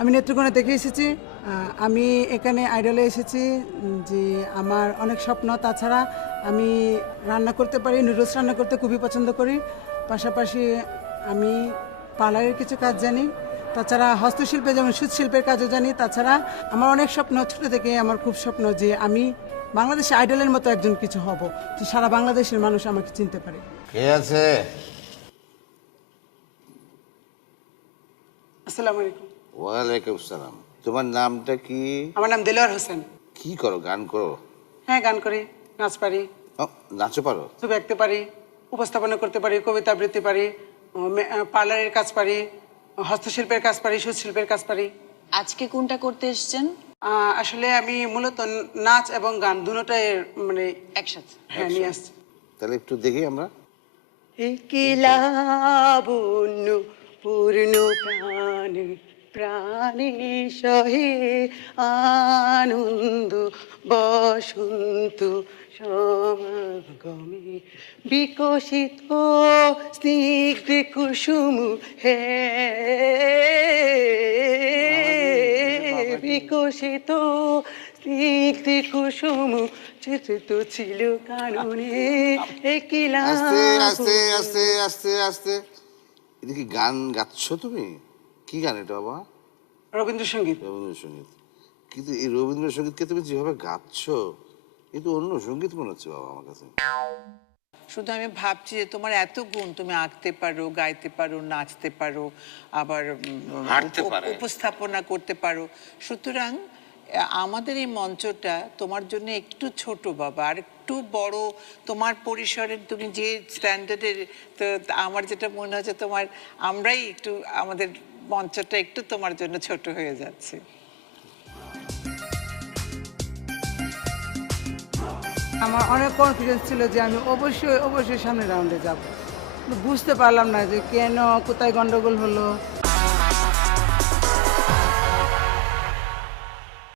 আমি নেত্রকোনা থেকে এসেছি। আমি এখানে আইডলে এসেছি যে আমার অনেক স্বপ্ন। তাছাড়া আমি রান্না করতে পারি, নুডলস রান্না করতে খুবই পছন্দ করি। পাশাপাশি আমি পার্লারের কিছু কাজ জানি। তাছাড়া হস্তশিল্পে যেমন সুতশিল্পের কাজও জানি। তাছাড়া আমার অনেক স্বপ্ন, ছোটো থেকে আমার খুব স্বপ্ন যে আমি বাংলাদেশে আইডলের মতো একজন কিছু হব, যে সারা বাংলাদেশের মানুষ আমাকে চিনতে পারে। কে আছে? আসসালামু আলাইকুম। ওয়ালাইকুম সালাম। তোমার নামটা কি? আমার নাম দেলোয়ার হোসেন। কি করো? গান করো? হ্যাঁ, গান করি, নাচ পারি, ও, নাচও পারো? ছবি আঁকতে পারি, উপস্থাপনা করতে পারি, কবিতা আবৃত্তি পারি, পার্লারের কাজ পারি, হস্তশিল্পের কাজ পারি, সুশিল্পের কাজ পারি। আজকে কোনটা করতে এসেছেন? আসলে আমি মূলত নাচ এবং গান দুটোটাই মানে একসাথে। হ্যাঁ নিয়ে আসছি। তাহলে একটু দেখি আমরা। লাবণ্য পূর্ণ প্রাণে প্রাণে সহে আনন্দ বসন্ত সমাগমে বিকশিত স্নিগ্ধ কুসুম হে বিকশিত স্নিগ্ধ কুসুম চিত্রিত ছিল কাননে একিলা। আস্তে আস্তে আস্তে আস্তে আস্তে। এটা কি গান গাচ্ছ তুমি? কি গান এটা বাবা? রবীন্দ্রসঙ্গীত। রবীন্দ্রসঙ্গীত। কিন্তু এই রবীন্দ্রসঙ্গীতকে তুমি যেভাবে গাচ্ছ, এ তো অন্য সঙ্গীত মনে হচ্ছে বাবা আমার কাছে। শুধু আমি ভাবছি যে তোমার এত গুণ, তুমি আঁকতে পারো, গাইতে পারো, নাচতে পারো, আবার হাঁটতে পারে। উপস্থাপনা করতে পারো। সুতরাং আমাদের এই মঞ্চটা তোমার জন্য একটু ছোট বাবা, আর একটু বড় তোমার পরিসরের, তুমি যে স্ট্যান্ডার্ডের, তো আমার যেটা মনে হচ্ছে তোমার, আমরাই একটু আমাদের মঞ্চটা একটু তোমার জন্য ছোট হয়ে যাচ্ছে। আমার অনেক কনফিডেন্স ছিল যে আমি অবশ্যই অবশ্যই সামনের রাউন্ডে যাব। বুঝতে পারলাম না যে কেন, কোথায় গন্ডগোল হলো।